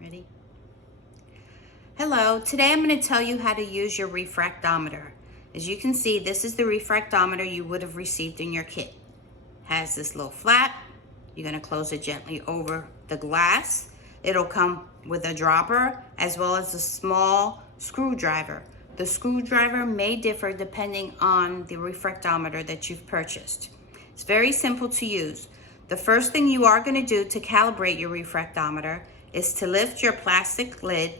Ready? Hello, today I'm going to tell you how to use your refractometer. As you can see, this is the refractometer you would have received in your kit. Has this little flap. You're going to close it gently over the glass. It'll come with a dropper as well as a small screwdriver. The screwdriver may differ depending on the refractometer that you've purchased. It's very simple to use. The first thing you are going to do to calibrate your refractometer is to lift your plastic lid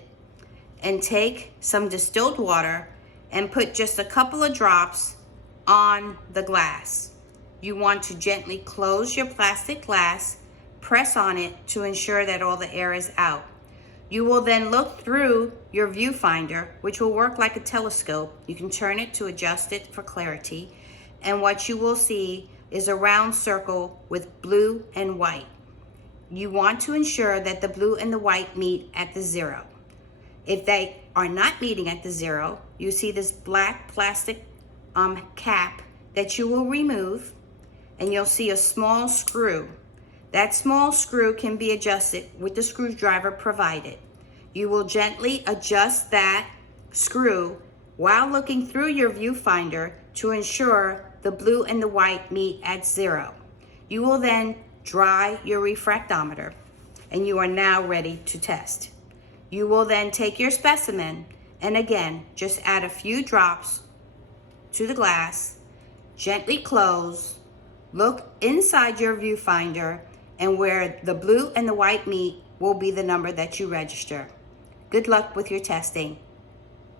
and take some distilled water and put just a couple of drops on the glass. You want to gently close your plastic glass, press on it to ensure that all the air is out. You will then look through your viewfinder, which will work like a telescope. You can turn it to adjust it for clarity, and what you will see is a round circle with blue and white. You want to ensure that the blue and the white meet at the zero. If they are not meeting at the zero, you see this black plastic cap that you will remove, and you'll see a small screw. That small screw can be adjusted with the screwdriver provided. You will gently adjust that screw while looking through your viewfinder to ensure the blue and the white meet at zero. You will then dry your refractometer, and you are now ready to test. You will then take your specimen and again, just add a few drops to the glass, gently close, look inside your viewfinder, and where the blue and the white meet will be the number that you register. Good luck with your testing.